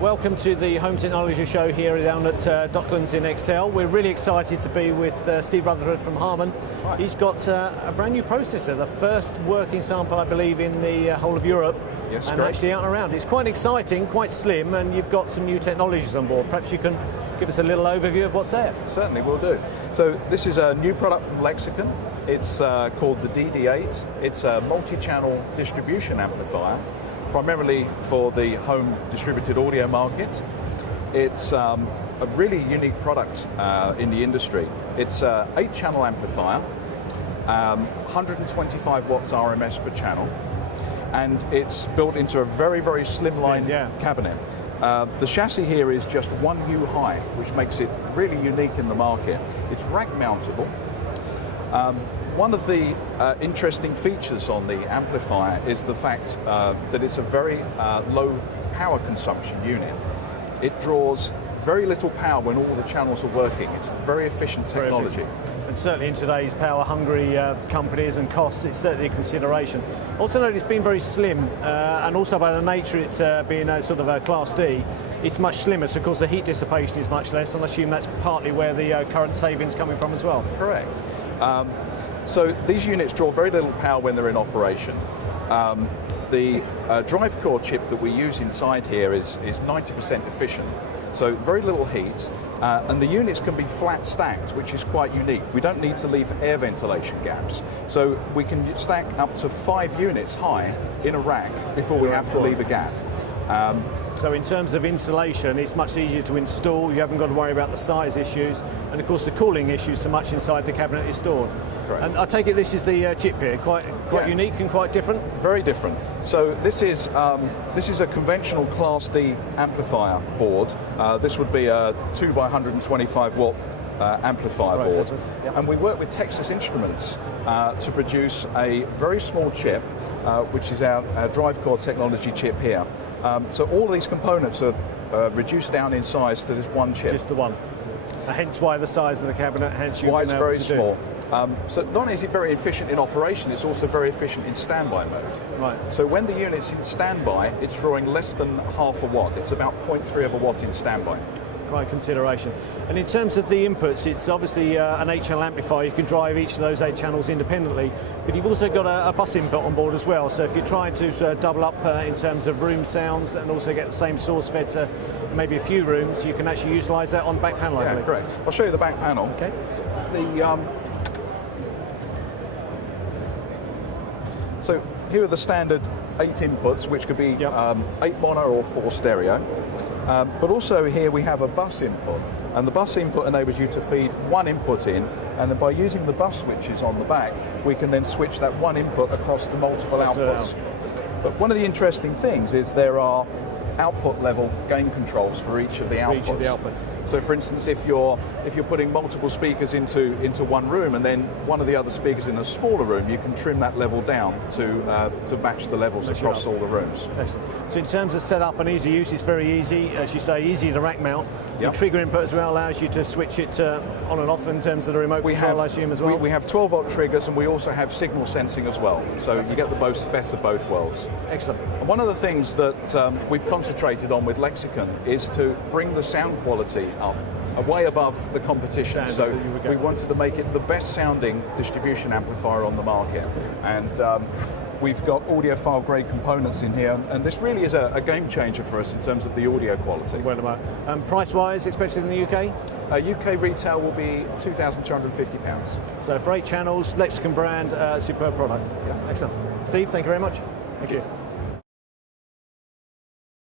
Welcome to the Home Technology Show here down at Docklands in Excel. We're really excited to be with Steve Rutherford from Harman. Hi. He's got a brand new processor, the first working sample, I believe, in the whole of Europe. Yes, and correct. actually out and around. It's quite exciting, quite slim, and you've got some new technologies on board. Perhaps you can give us a little overview of what's there. Certainly will do. So this is a new product from Lexicon. It's called the DB8. It's a multi-channel distribution amplifier, primarily for the home distributed audio market. It's a really unique product in the industry. It's an 8-channel amplifier, 125 watts RMS per channel, and it's built into a very, very slimline cabinet. The chassis here is just 1U high, which makes it really unique in the market. It's rack mountable. One of the interesting features on the amplifier is the fact that it's a very low power consumption unit. It draws very little power when all the channels are working. It's a very efficient technology. And certainly in today's power-hungry companies and costs, it's certainly a consideration. Also note it's been very slim, and also by the nature it being a sort of a Class D, it's much slimmer, so of course the heat dissipation is much less, and I assume that's partly where the current savings coming from as well. Correct. So these units draw very little power when they're in operation. The drive core chip that we use inside here is 90% efficient, so very little heat, and the units can be flat stacked, which is quite unique. We don't need to leave air ventilation gaps, so we can stack up to 5 units high in a rack before we have to leave a gap. So in terms of installation, it's much easier to install. You haven't got to worry about the size issues, and of course the cooling issues so much inside the cabinet is stored. Correct. And I take it this is the chip here, quite unique and quite different. Very different. So this is a conventional Class D amplifier board. This would be a 2 by 125 watt amplifier board, and we work with Texas Instruments to produce a very small chip, which is our drive core technology chip here. So all of these components are reduced down in size to this one chip. Just the one. Hence why the size of the cabinet, hence why it's very small. So not only is it very efficient in operation, it's also very efficient in standby mode. Right. So when the unit's in standby, it's drawing less than half a watt. It's about 0.3 of a watt in standby. Quite a consideration. And in terms of the inputs, it's obviously an 8-channel amplifier. You can drive each of those 8 channels independently, but you've also got a bus input on board as well. So if you're trying to double up in terms of room sounds and also get the same source fed to maybe a few rooms, you can actually utilise that on the back panel, I believe. Correct. I'll show you the back panel. Okay. So here are the standard 8 inputs, which could be 8 mono or 4 stereo. But also here we have a bus input, and the bus input enables you to feed one input in, and then by using the bus switches on the back, we can then switch that one input across to multiple outputs. But one of the interesting things is there are output level gain controls for each of the outputs. So for instance, if you're putting multiple speakers into one room and then one of the other speakers in a smaller room, you can trim that level down to match the levels across all the rooms. Excellent. So in terms of setup and easy use, it's very easy, as you say, easy to rack mount. The trigger input as well allows you to switch it on and off in terms of the remote control, I assume, as well. We have 12-volt triggers, and we also have signal sensing as well. So you get the best of both worlds. Excellent. And one of the things that we've concentrated on with Lexicon is to bring the sound quality up way above the competition. So we wanted to make it the best sounding distribution amplifier on the market. And we've got audiophile grade components in here, and this really is a game changer for us in terms of the audio quality. Price wise, expected in the UK? UK retail will be £2,250. So for 8 channels, Lexicon brand, superb product. Excellent. Steve, thank you very much. Thank you.